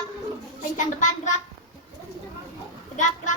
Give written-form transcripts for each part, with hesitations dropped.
gerak, pincang depan gerak, tegak gerak.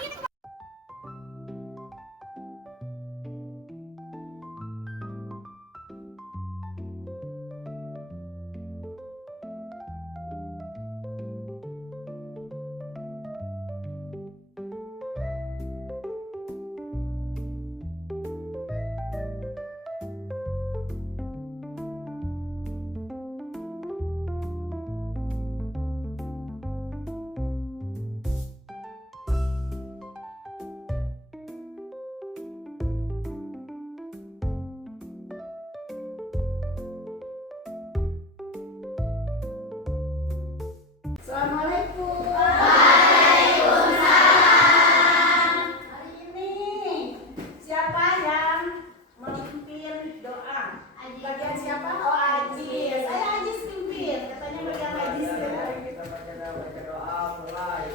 Assalamualaikum. Waalaikumsalam. Hari ini siapa yang memimpin doa? Bagian siapa? Oh, Ajis. Saya Ajis pimpin. Katanya bagian Ajis. Kita baca doa mulai.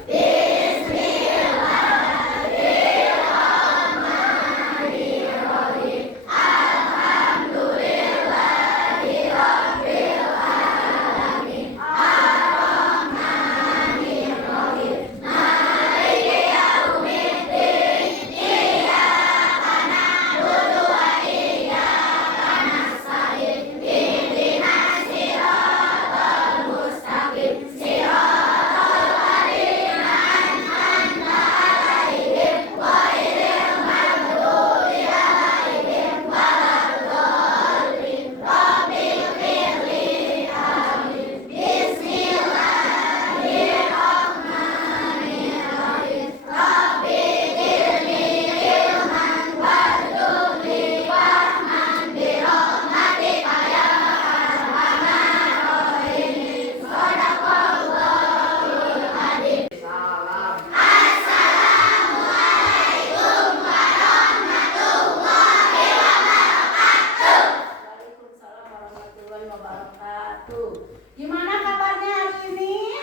Waalaikumsalam warahmatullahi wabarakatuh. Gimana kabarnya hari ini?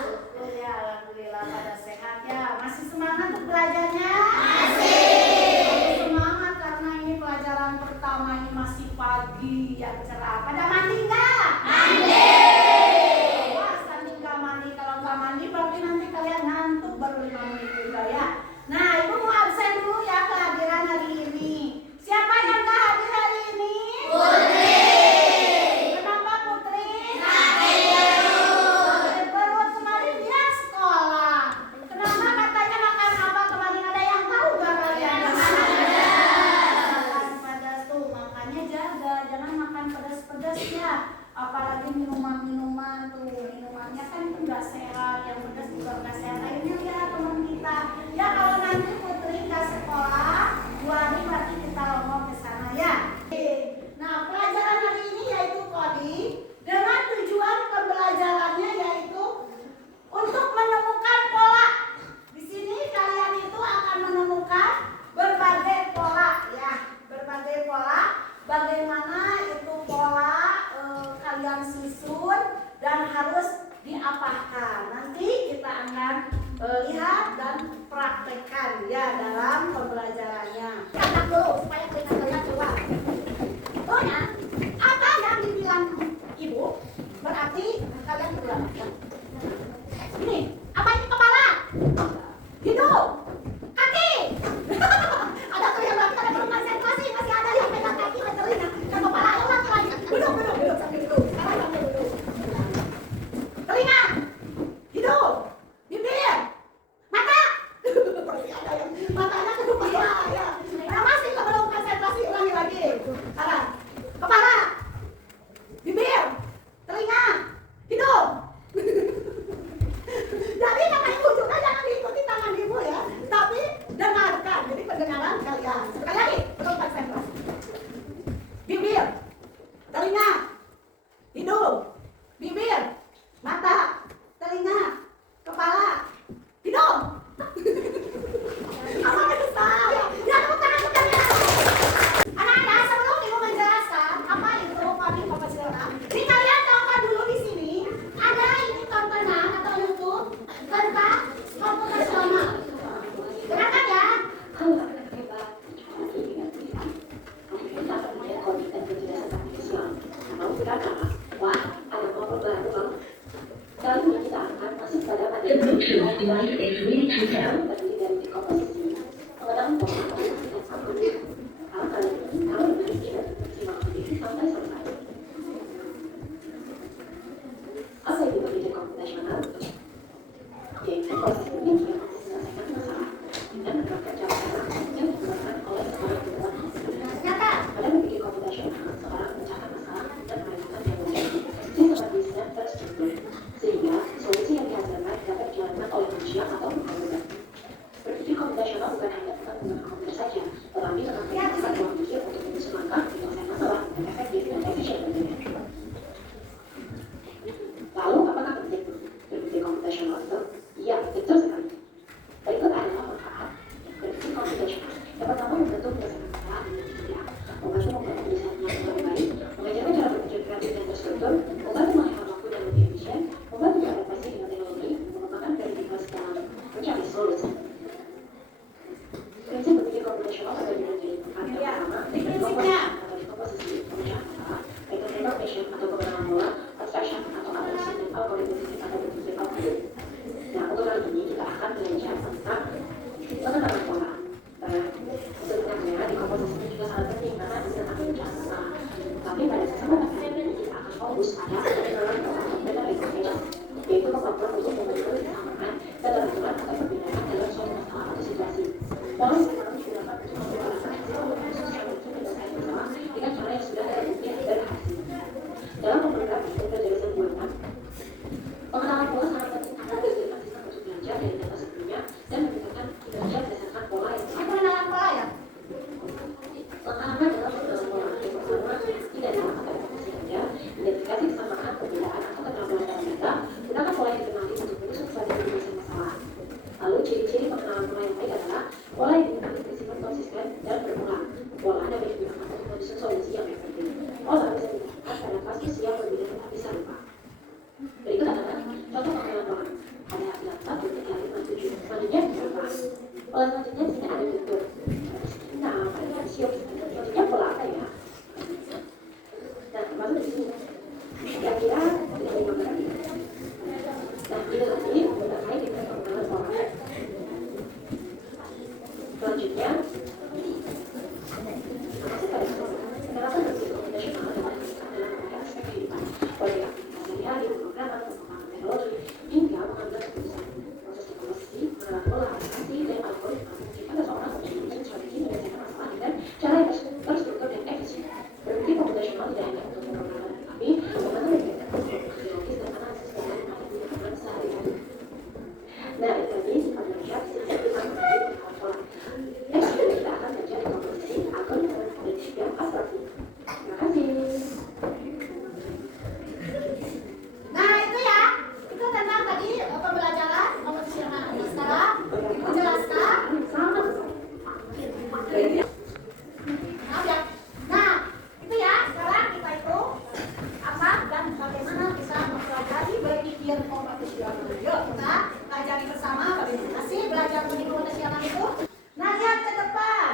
Syukur ya, alhamdulillah pada sehat ya. Masih semangat untuk belajarnya? Masih semangat karena ini pelajaran pertama ini masih pagi yang cerah. Pada mandi nggak? Wah, standing nggak mandi. Kalau nggak mandi berarti nanti kalian ngantuk baru 5 menit juga ya. Nah, ibu mau absen dulu ya kehadiran hari ini. Siapa yang nggak hadir hari ini? Kenapa Putri? Sakit perut. Kemarin dia sekolah. Kenapa katanya makan apa kemarin? Ada yang tahu nggak kalian? Makan pedas tuh, makanya jaga, jangan makan pedas-pedas ya. Apalagi minuman-minuman tuh, minumannya kan itu nggak sehat, yang pedas juga nggak sehat. Akhirnya ya teman kita, ya kalau nanti Putri nggak sekolah 2 hari berarti kita longok ke sana ya. Nah, pelajaran hari ini yaitu coding dengan tujuan pembelajarannya yaitu untuk menemukan pola. Di sini kalian itu akan menemukan berbagai pola ya, berbagai pola. Bagaimana itu pola kalian susun dan harus diapakan. Nanti kita akan lihat dan praktekkan ya dalam pembelajarannya. Catat dulu supaya kalian coba. Pokoknya apa yang dibilang ibu berarti kalian bilang. Ini apa ini kepala? Hidung, kaki. Ada tuh yang bilang kita belum konsentrasi, masih ada yang pegang kaki dan telinga dan kepala. Ulang lagi. Duduk sambil duduk. Sekarang sambil duduk. Telinga, hidung, bibir, mata. Pasti ada yang matanya ke kepala ya. Nah, masih belum konsentrasi, ulangi lagi. Sekarang kepala, bibir, telinga, hidung. Jadi kata ibu juga jangan diikuti tangan ibu ya, tapi dengarkan. Jadi pendengaran kalian. Sekali lagi, belum konsentrasi. Bibir, telinga, hidung, bibir, mata, telinga, kepala, hidung. Apa besar? Ya, tepuk tangan ya. Anak-anak, sebelum ibu menjelaskan apa itu coding profesional, ini kalian tahu dulu di sini ada ini tontonan atau YouTube tentang profesional. Dengarkan ya. Wah, ada baru The Bluetooth device is ready to pair. Terdiri dari komposisi, pengetahuan pola, dan sambung. Kalau kalian berpikir, simak video sampai selesai. Apa itu berpikir komputasional? Yaitu proses berpikir yang menyelesaikan masalah dengan menerapkan cara-cara yang digunakan oleh seorang ilmuwan. Pada berpikir komputasional, seorang mencari masalah dan menentukan solusi. Sistematisnya terstruktur, sehingga solusi yang dihasilkan dapat dilakukan oleh manusia atau komputer. Berpikir komputasional bukan hanya tentang menggunakan komputer saja, tetapi tentang menggunakan ruang pikir untuk menyusun langkah penyelesaian masalah dengan efektif dan efisien tentunya. Lalu, apakah penting berpikir komputasional itu? Iya, betul sekali. Berikut adalah manfaat berpikir komputasional. Yang pertama, membantu menyelesaikan masalah dengan mudah, membantu membuat penyelesaiannya yang lebih baik, mengajarkan cara berpikir kreatif dan terstruktur, membantu menghemat waktu dan lebih efisien, membantu beradaptasi dengan teknologi, mengembangkan kreativitas dalam mencari solusi. Prinsip berpikir komputasional terbagi menjadi empat. Yang pertama, komposisi pemecahan masalah, interpretation atau pengenalan pola, abstraction atau analisis dan algoritmisasi pada berpikir objek. Nah, untuk kali ini kita akan belajar tentang pengenalan pola. Sebenarnya di komposisi ini juga sangat penting karena bisa pemecahan masalah. Tapi pada kesempatan kali ini kita akan fokus pada pengenalan pola dan interpretation, yaitu kemampuan untuk membentuk kesamaan dan aturan atau perbedaan dalam suatu masalah atau situasi. Pola sekarang digunakan untuk memperolehkan hasil untuk khusus yang mungkin menyelesaikan masalah dengan cara yang sudah terbukti dan hasil. Dalam memperolehkan interpretation buatan, pengenalan pola sangat penting karena berdasarkan sistem untuk belajar dari data sebelumnya dan meningkatkan kinerja berdasarkan pola yang sama. Pengenalan pola ya? Langkah-langkah dalam pengenalan pola yang pertama, tidak dalam atau efekasi saja, identifikasi kesamaan, perbedaan atau keterampilan dalam data, gunakan pola yang dikenali untuk menyusun strategi penyelesaian masalah. Lalu ciri-ciri pengenalan pola yang baik adalah pola yang digunakan bersifat konsisten dan berulang. Pola dapat digunakan untuk menyusun solusi yang efektif. Pola bisa digunakan pada kasus yang berbeda tetapi serupa. Berikut adalah contoh pengenalan pola. Ada bilang 1, 3, 5, 7. Selanjutnya berapa? Pola selanjutnya di sini ada bentuk. Nah, ada siap. Selanjutnya pola apa ya? Nah, masuk di sini. Kira-kira tidak ada yang berarti. Nah, itu tadi terkait dengan pengenalan pola. Selanjutnya, masih pada penerapan berpikir komputasional dalam berbagai aspek kehidupan, mulai dari aktivitas sehari-hari, pemrograman, pengembangan teknologi, hingga mengambil keputusan. Proses komposisi, pengenalan pola, aplikasi, dan algoritma memungkinkan seseorang untuk menyusun strategi menyelesaikan masalah dengan cara yang terstruktur dan efisien. Berpikir komputasional tidak hanya untuk pemrograman, tetapi membantu membedakan konstruksi logis dan analisis data yang ada di lingkungan sehari-hari. Nah, itu tadi sifat melihat sistem tentang pengenalan pola. Next, kita akan belajar komposisi, algoritma, dan juga abstraksi. Terima kasih. Nah itu ya, itu tentang tadi pembelajaran komputasional. Nah, sekarang menjelaskan maaf ya. Nah itu ya, sekarang kita itu apa dan bagaimana kita mempelajari berpikir komputasional. Yuk kita pelajari bersama bagaimana sih belajar berpikir komputasional itu. Nah lihat ke depan.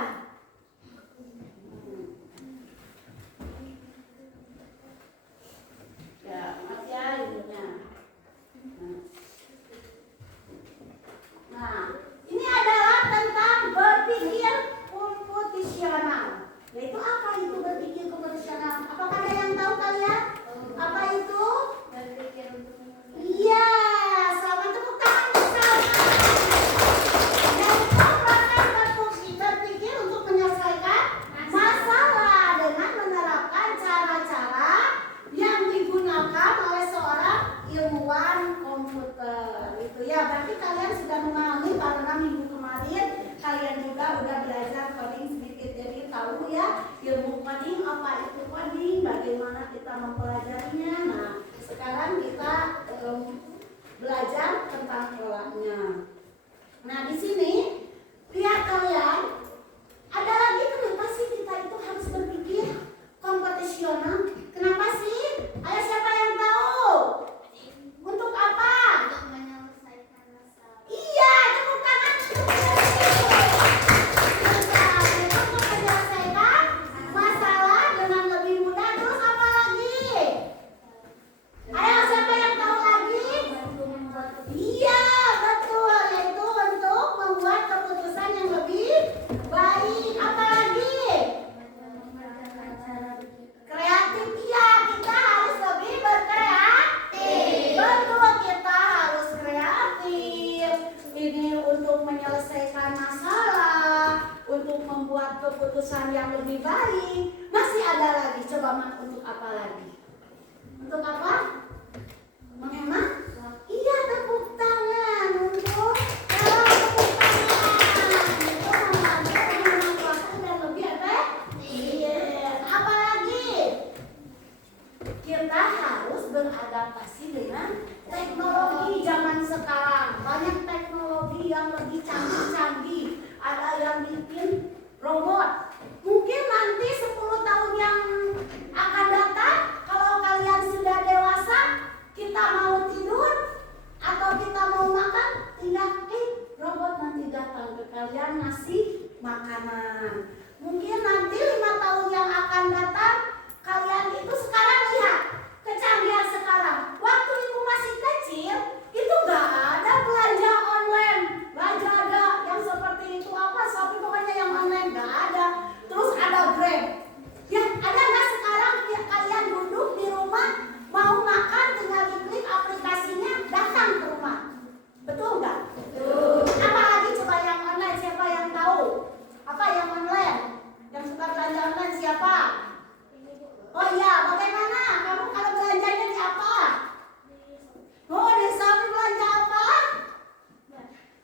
Ya, maaf ya ilmunya. Nah, ini adalah tentang berpikir komputasional. Yaitu apa itu berpikir komputasional? Apakah ada yang tahu kalian? Apa itu? Iya, sama tepuk tangan bersama. Yaitu proses berpikir untuk menyelesaikan masalah dengan menerapkan cara-cara yang digunakan oleh seorang ilmuwan komputer. Itu ya, berarti kalian sudah memahami karena minggu kemarin kalian juga udah belajar coding sedikit, jadi tahu ya ilmu coding, apa itu coding, bagaimana kita mempelajarinya. Nah, sekarang kita belajar tentang polanya. Nah, di sini lihat kalian, ada lagi kenapa sih kita itu harus berpikir komputasional? Kenapa sih? Ayo siapa yang tahu? Untuk apa? Untuk menyelesaikan masalah. Iya, tepuk tangan. Untuk menyelesaikan masalah dengan lebih mudah. Terus apa lagi? Ayo siapa yang tahu lagi? Bantu membuat Iya, yang lebih baik. Masih ada lagi, coba Mak, untuk apa lagi? Untuk apa? Menghemat? Iya, tepuk tangan untuk tepuk tangan. Itu menghemat waktu dan lebih efisien. Apa lagi? Kita harus beradaptasi dengan teknologi zaman sekarang. Banyak teknologi yang lebih canggih-canggih. Ada yang bikin robot. Mungkin nanti 10 tahun yang akan datang, kalau kalian sudah dewasa, kita mau tidur atau kita mau makan, tinggal robot nanti datang ke kalian ngasih makanan. Mungkin nanti 5 tahun yang akan datang, kalian itu sekarang lihat kecanggihan sekarang. Waktu ibu masih kecil, itu gak ada belanja online, gak ada yang seperti itu apa, Shopee pokoknya yang online gak ada. Terus ada Grab. Ya, ada nggak sekarang kalian duduk di rumah mau makan tinggal diklik aplikasinya datang ke rumah? Betul nggak? Betul. Apalagi coba yang online, siapa yang tahu? Apa yang online? Yang suka belanja online siapa? Oh iya, bagaimana? Kamu kalau belanjanya di apa? Oh, di Shopee belanja apa?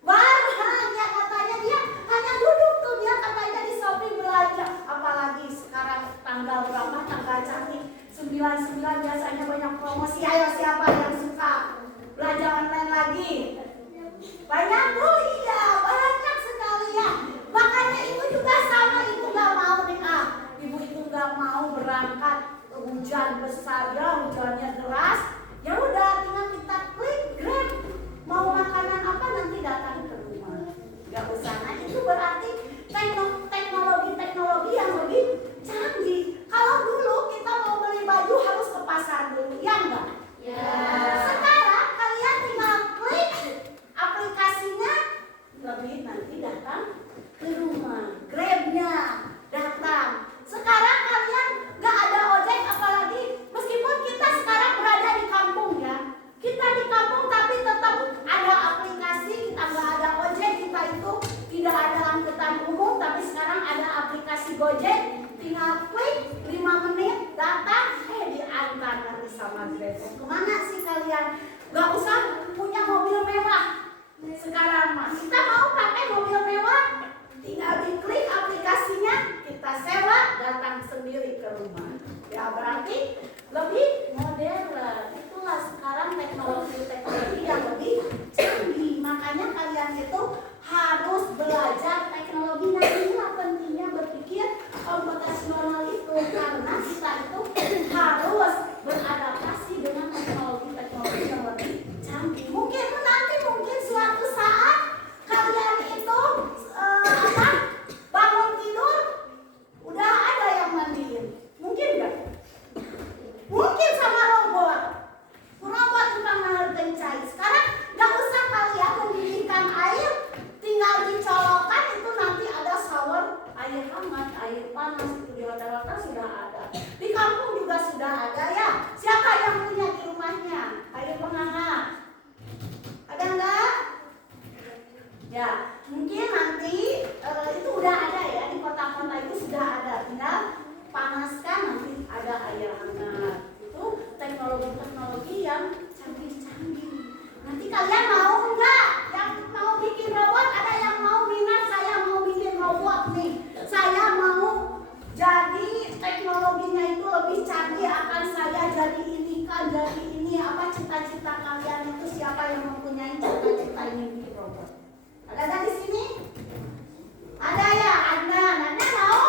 Barang, ya katanya dia hanya duduk tuh, dia katanya di Shopee belanja. Apalagi sekarang tanggal berapa, tanggal cantik 99 biasanya banyak promosi. Ayo siapa yang suka belanja online lagi? Banyak tuh, iya banyak sekali ya. Makanya ibu juga sama, ibu gak mau nih ibu itu gak mau berangkat hujan besar ya, hujannya deras. Ya udah tinggal kita klik Grab. Mau makanan apa nanti datang ke rumah. Gak usah. Nah itu berarti teknologi yang lebih canggih. Kalau dulu kita mau beli baju harus ke pasar dulu, ya enggak? Ya. Sekarang kalian tinggal klik aplikasinya, lebih nanti datang ke rumah. Grabnya datang. Sekarang kalian gak ada ojek, apalagi meskipun kita sekarang berada di kampung ya. Kita di kampung tapi tetap ada aplikasi, kita nggak ada ojek, kita itu tidak ada angkutan umum, tapi sekarang ada aplikasi Gojek, tinggal klik 5 menit datang, diantar nanti sama Grab. Kemana sih kalian? Nggak usah punya mobil mewah. Sekarang mas, kita mau pakai mobil mewah, tinggal diklik aplikasinya, kita sewa, datang sendiri ke rumah. Ya berarti lebih modern. Itulah sekarang teknologi yang lebih canggih. Makanya kalian itu harus belajar teknologi. Nah inilah pentingnya berpikir komputasional itu, karena kita itu harus beradaptasi dengan teknologi yang lebih canggih. Mungkin suatu saat kalian itu bangun tidur udah ada yang mandiin. Mungkin nggak? Mungkin sama robot tukang ngehargain. Sekarang nggak usah kalian mendidihkan air, tinggal dicolokkan itu nanti ada shower air hangat, air panas, itu di hotel-hotel sudah ada. Di kampung juga sudah ada ya. Siapa yang punya di rumahnya air penghangat? Ada nggak? Ya, mungkin nanti itu udah ada ya, di kota-kota itu sudah ada. Tinggal panaskan nanti ada air hangat. Itu teknologi yang canggih-canggih. Nanti kalian mau nggak? Yang mau bikin robot, ada yang mau minat, saya mau bikin robot nih. Saya mau jadi teknologinya itu lebih canggih, akan saya jadi ini kan, jadi ini. Apa cita-cita kalian itu? Siapa yang mempunyai cita-cita ini bikin robot? Ada nggak di sini? Ada ya, Adnan mau?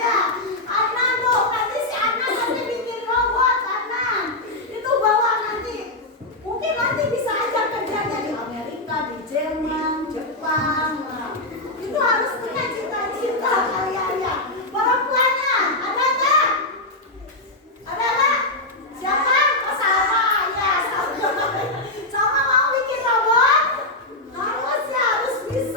Ya, Adnan tuh, nanti si Adnan nanti bikin robot, Adnan. Itu bawa nanti, mungkin nanti bisa aja kerjanya di Amerika, di Jerman, Jepang. Nah, itu harus punya cita-cita kalian ya. Perempuannya, ada nggak? Ada nggak? Siapa? Oh sama, ya sama. Sama mau bikin robot? Harus ya, harus bisa.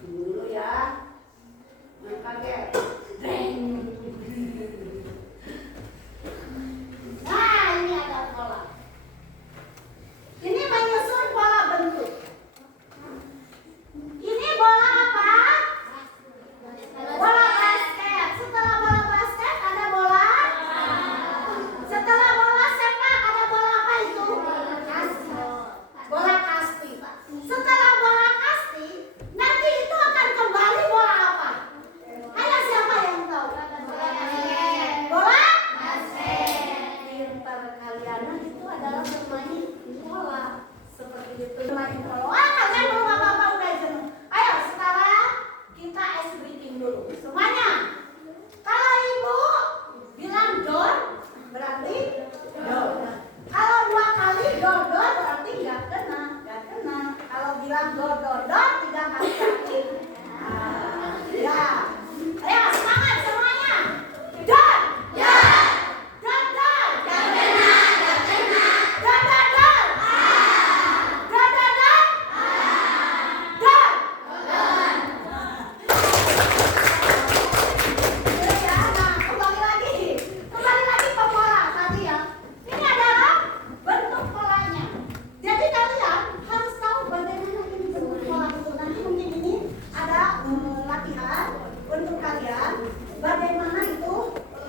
Dulu ya. Main kaget. Nah, ini ada pola. Ini menyusun pola bentuk. Ini bola apa? Bola basket. Setelah bola basket ada bola. Setelah bola sepak ada bola apa itu? Bola kasti. Setelah bola kasti, nanti itu akan kembali bola apa? Ayo siapa yang tahu? Bola basket. Pintar kalian. Nah, itu adalah bermain bola. Seperti itu. Bermain bola. Wah, kalian belum apa-apa udah jenuh. Ayo sekarang kita ice breaking dulu. Semuanya. Kalau ibu bilang don, berarti don. Kalau 2 kali dodo berarti nggak kena. Kalau bilang dodo 3 kali berarti ya. Ayo semangat semuanya. Don. Ya. Don. Don. Don. Don. Kembali lagi ke pola tadi ya. Ini adalah bentuk polanya. Jadi kalian harus tahu bagaimana ini bentuk pola itu. Nanti mungkin ini ada latihan untuk kalian bagaimana itu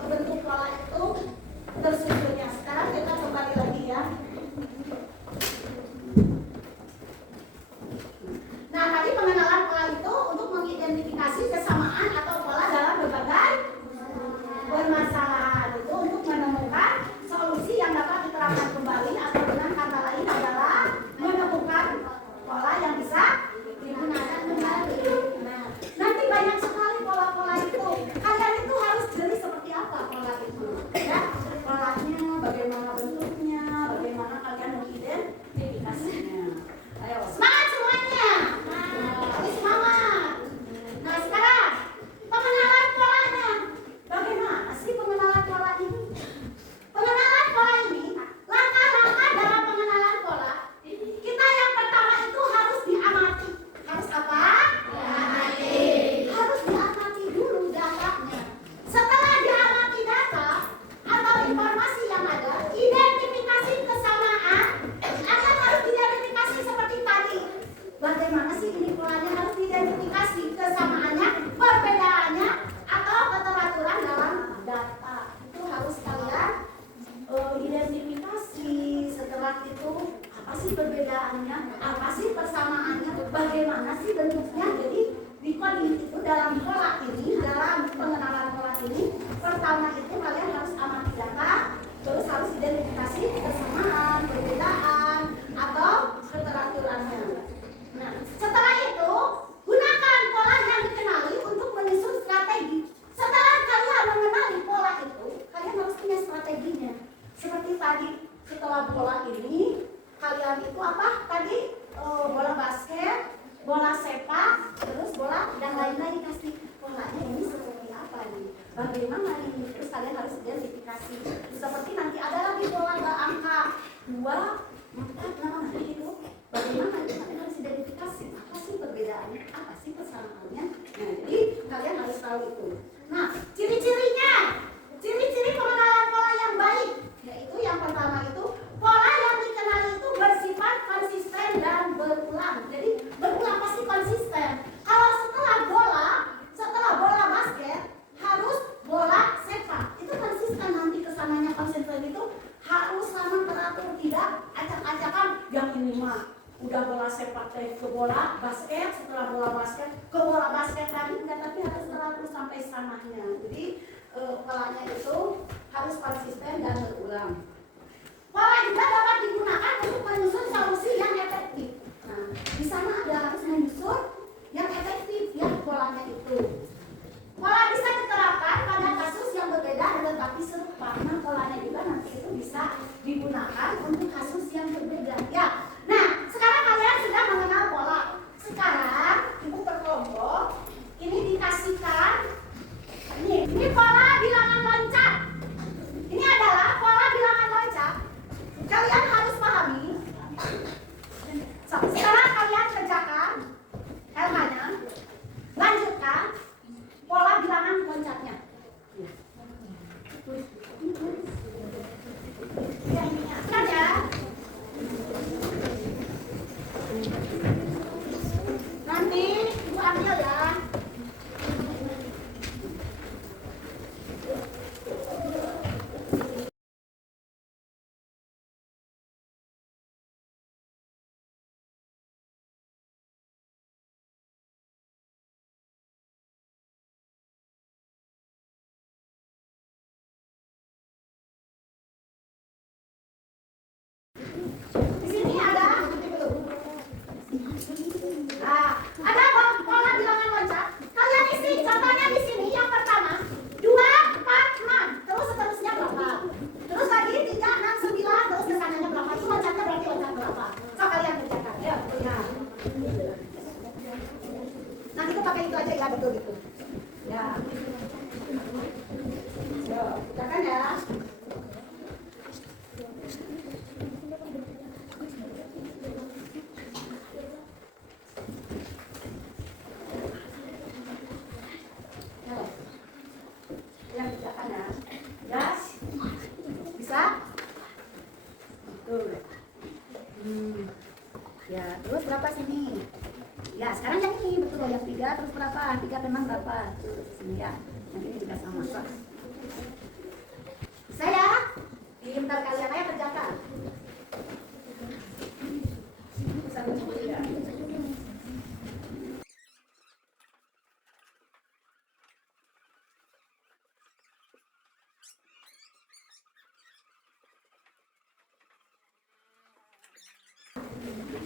bentuk pola itu tersusunnya. Sekarang kita kembali lagi ya. Nah, tadi pengenalan pola itu untuk mengidentifikasi kesamaan atau pola dalam berbagai permasalahan. Itu untuk menemukan solusi yang dapat diterapkan kembali atau dengan kata lain adalah menemukan pola yang bisa digunakan kembali. Nah, nanti banyak sekali pola-pola itu. Kalian itu harus jeli seperti apa pola itu. Ya, polanya, bagaimana bentuknya, bagaimana kalian mengidentifikasinya. Ayo, semangat semuanya. Semangat. Nah, sekarang pengenalan polanya. Bagaimana sih pengenalan pola ini? Pengenalan pola ini, langkah-langkah dalam pengenalan pola. Kita yang pertama itu harus diamati. Harus apa? Diamati. Harus diamati dulu datanya. Setelah diamati data atau informasi yang ada, identifikasi kesamaan. Akan harus diidentifikasi seperti tadi. Bagaimana sih ini polanya? Harus diidentifikasi kesamaannya, perbedaannya, atau keteraturan dalam data. Itu harus kalian identifikasi. Setelah itu apa sih perbedaannya, apa sih persamaannya, bagaimana sih bentuknya. Jadi di coding itu dalam pola ini, dalam pengenalan pola ini, pertama itu kalian harus amati data, terus harus identifikasi kesamaan, perbedaan, atau keteraturannya. Nah, setelah itu gunakan pola yang dikenali untuk menyusun strategi. Setelah kalian mengenali pola itu, kalian harus punya strateginya. Seperti tadi, setelah pola ini, kalian itu apa? Tadi bola basket, bola sepak, terus bola dan lain-lain. Kasih polanya ini seperti apa nih? Bagaimana ini? Terus kalian harus identifikasi. Seperti nanti ada lagi bola angka 2, 4, nah itu. Bagaimana itu kalian harus identifikasi. Apa sih perbedaannya? Apa sih persamaannya? Nah, jadi kalian harus tahu itu. Nah, ciri-cirinya. Ciri-ciri pengenalan pola yang baik, yaitu yang pertama itu pola yang dikenali itu bersifat konsisten dan berulang. Jadi berulang pasti konsisten. Kalau setelah bola basket harus bola sepak. Itu konsisten nanti kesananya konsisten itu harus sama teratur, tidak acak-acakan yang ini mah udah bola sepak ke bola basket, setelah bola basket ke bola basket lagi, enggak, tapi harus teratur sampai samanya. Jadi polanya itu harus konsisten dan berulang. Pola juga dapat digunakan untuk menyusun solusi yang efektif. Nah, di sana ada harus menyusun yang efektif ya polanya itu. Pola bisa diterapkan pada kasus yang berbeda tetapi serupa. Nah, polanya juga nanti itu bisa digunakan untuk kasus yang berbeda. Ya. Nah, sekarang kalian sudah mengenal pola. Sekarang ibu berkelompok ini dikasihkan ini pola bilangan loncat. Ini adalah pola bilangan loncat. Kalian harus pahami. Sekarang kalian kerjakan Nah kita pakai itu aja ya, betul gitu. Ya. Yo, bukakan ya. Yang bukakan ya. Gas. Bisa? Betul. Ya, terus berapa sini? Ya, sekarang yang ini betul yang 3 terus berapa? 3 memang berapa? Terus sini ya. Yang ini juga sama. Bisa ya? Pintar kalian aja kerjakan. Bisa mencuri ya.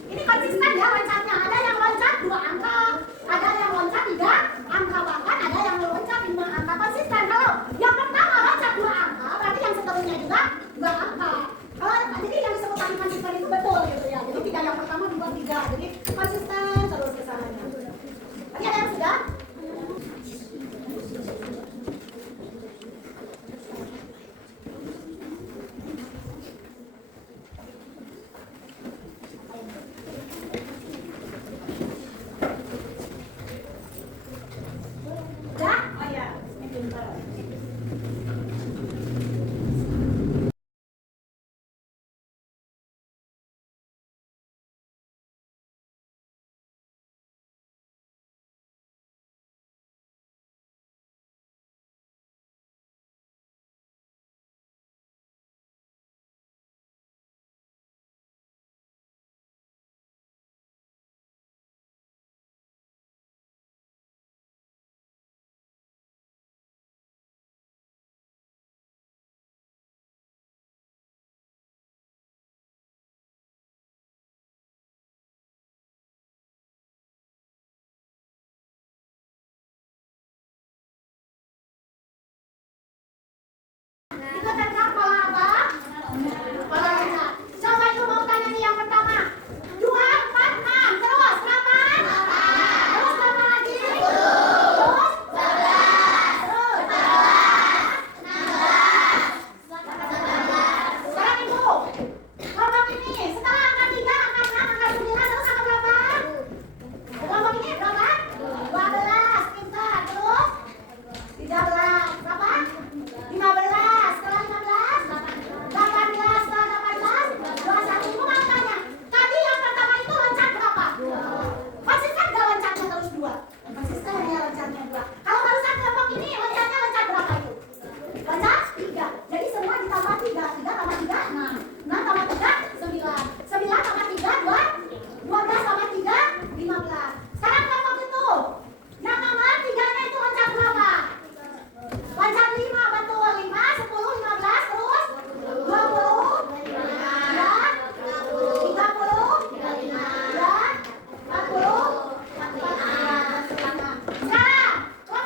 Ini konsisten ya loncatnya. Ada yang loncat 2 angka, ada yang loncat 3 angka, bahkan ada yang loncat 5 angka. Konsisten. Kalau yang pertama loncat 2 angka, berarti yang seterusnya juga 2 angka. Kalau jadi yang disebut tadi konsisten itu betul gitu ya. Jadi 3 yang pertama 2 3. Jadi konsisten terus ke sananya. Tadi ada yang sudah? Sudah? Oh ya, ini pintar. Itu tentang pola apa? Pola loncat. Coba itu mau tanya nih yang pertama. 2, 4, 6. Terus berapa? Terus berapa lagi? Terus? 11. Terus? 16. Sekarang ibu. Kelompok ini setelah angka 3, angka 6, angka 9, terus angka berapa? Kelompok ini berapa? 12. Pintar. Terus? 13. Berapa? 15. Setelah 15? 18. Setelah 18? 21. Ibu mau tanya, tadi yang pertama itu loncat berapa? Konsisten gak loncatnya terus 2? Konsisten ya loncatnya 2. Kalau barusan kelompok ini loncatnya loncat berapa itu? Loncat 3. Jadi semua ditambah 3. 3 tambah 3, 6. 6 tambah 3, 9. 9 tambah 3, 2. 12 tambah 3, 15. Sekarang kelompok itu yang nomor 3-nya itu loncat berapa? Loncat 5, betul. 5, 10, 15, terus 20, ya, 30, ya, 40, 45. Sekarang, kelompok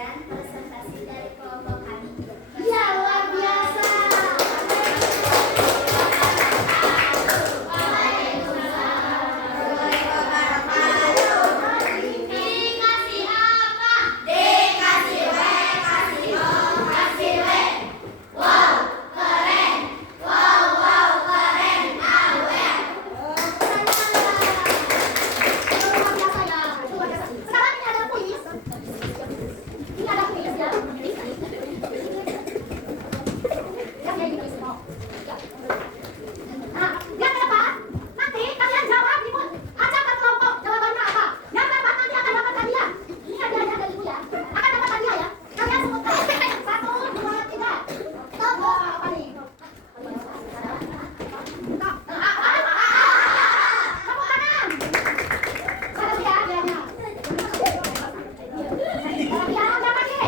sekian presentasi dari kelompok kami. Ya, luar biasa. Dikasih apa? Dikasih W, kasih O, kasih W. Wow, keren. Wow, wow, keren. Awet. Luar biasa ya. Luar biasa. Sekarang ini ada kuis. Ini ada kuis ya. Ya, kayak gitu semua. Ya. Nah, yang ke depan, nanti kalian jawab di pun. Ajak ke kelompok jawabannya apa. Yang dapat nanti akan dapat hadiah. Ini hadiahnya dari ibu ya. Akan dapat hadiah ya. Kalian sebutkan. 1, 2, 3. Tepuk apa nih? Tepuk tangan. Ada tiga hadiahnya. Hadiah apa lagi?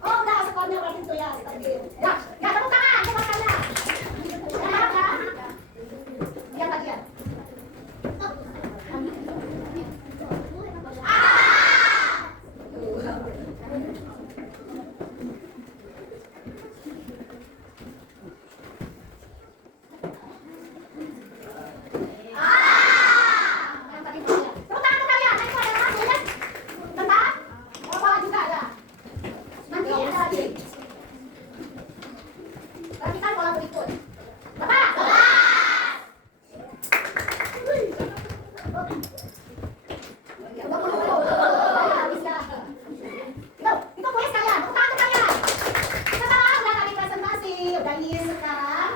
Oh, udah sekolahnya berarti itu ya. Ya, ya tepuk tangan untuk makannya. Ya. Lihat lagi ya. Yang tadi itu ya. Tepuk tangan untuk kalian. Nah, itu adalah hasilnya tentang bola juga ada. Nanti ada lagi. Perhatikan bola berikut. Bapak. Habis ya. Itu kuis kalian. Tepuk tangan untuk kalian. Sekarang udah tadi presentasi. Udah ini sekarang.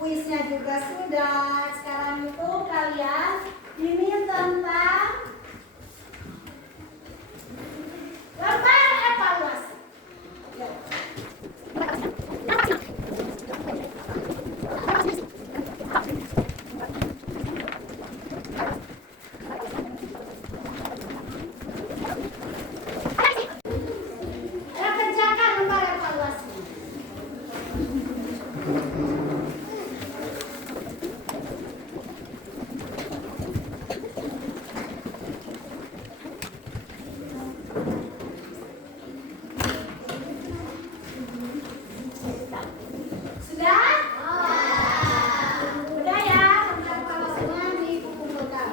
Kuisnya juga sudah. Sekarang itu kalian ini tentang gambar evaluasi. Kerjakan gambar evaluasi. Sudah? Udah ya, gambar evaluasinya dikumpulkan.